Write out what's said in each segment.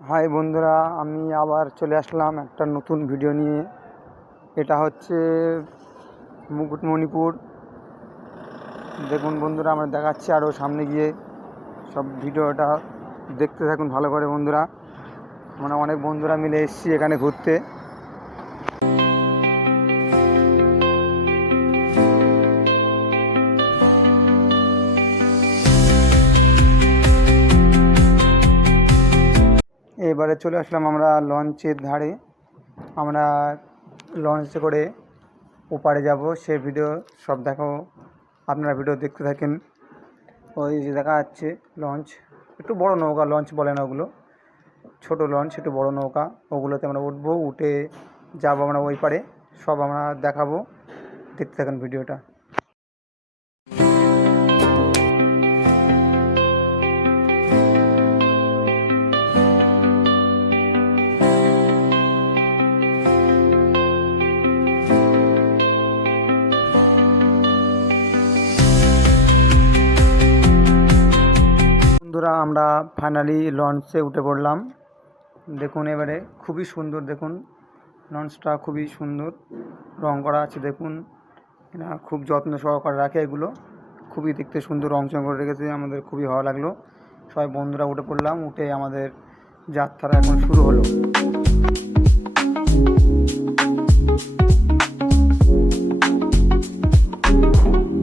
High বন্ধুরা, আমি আবার চলে আসলাম একটা নতুন ভিডিও নিয়ে। এটা হচ্ছে মুকুটমণিপুর। দেখুন বন্ধুরা, আমরা দেখাচ্ছি আরও সামনে গিয়ে সব ভিডিওটা দেখতে থাকুন ভালো করে বন্ধুরা। আমরা অনেক বন্ধুরা মিলে এসেছি এখানে ঘুরতে। এবারে চলে আসলাম আমরা লঞ্চের ধারে। আমরা লঞ্চে করে ওপারে যাব, সে ভিডিও সব দেখাবো। আপনারা ভিডিও দেখতে থাকেন। ওই যে দেখা যাচ্ছে লঞ্চ, একটু বড় নৌকা, লঞ্চ বলে না ওগুলো, ছোট লঞ্চ, একটু বড় নৌকা। ওগুলোতে আমরা উঠবো, উঠে যাবো আমরা ওই পারে। সব আমরা দেখাবো, দেখতে থাকেন ভিডিওটা। বন্ধুরা, আমরা ফাইনালি লঞ্চে উঠে পড়লাম। দেখুন এবারে খুবই সুন্দর, দেখুন লঞ্চটা খুবই সুন্দর রং করা আছে। দেখুন এরা খুব যত্ন সহকারে রাখে, এগুলো খুবই দেখতে সুন্দর রং চং করে রেখেছে। আমাদের খুবই ভালো লাগলো। সবাই বন্ধুরা উঠে পড়লাম, উঠে আমাদের যাত্রা এখন শুরু হলো।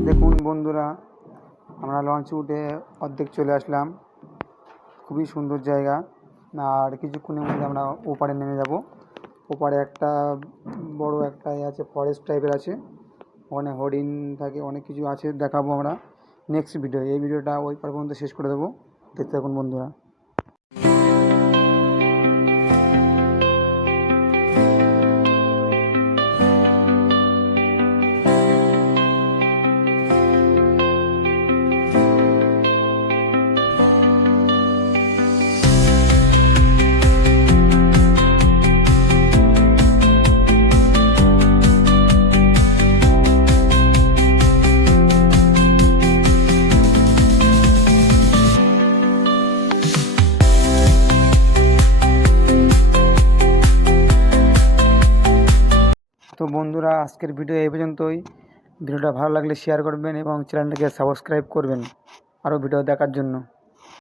দেখুন বন্ধুরা, আমরা লঞ্চে উঠে অর্ধেক চলে আসলাম। খুবই সুন্দর জায়গা। আর কিছুক্ষণের মধ্যে আমরা ওপারে নেমে যাব। ওপারে একটা বড় একটা আছে, ফরেস্ট টাইপের আছে, ওখানে হরিণ থাকে, অনেক কিছু আছে, দেখাবো আমরা নেক্সট ভিডিও। এই ভিডিওটা ওই পার পর্যন্ত শেষ করে দেবো, দেখতে থাকুন বন্ধুরা। তো বন্ধুরা, আজকের ভিডিও এই পর্যন্তই। ভিডিওটা ভালো লাগলে শেয়ার করবেন এবং চ্যানেলটাকে সাবস্ক্রাইব করবেন আরও ভিডিও দেখার জন্য।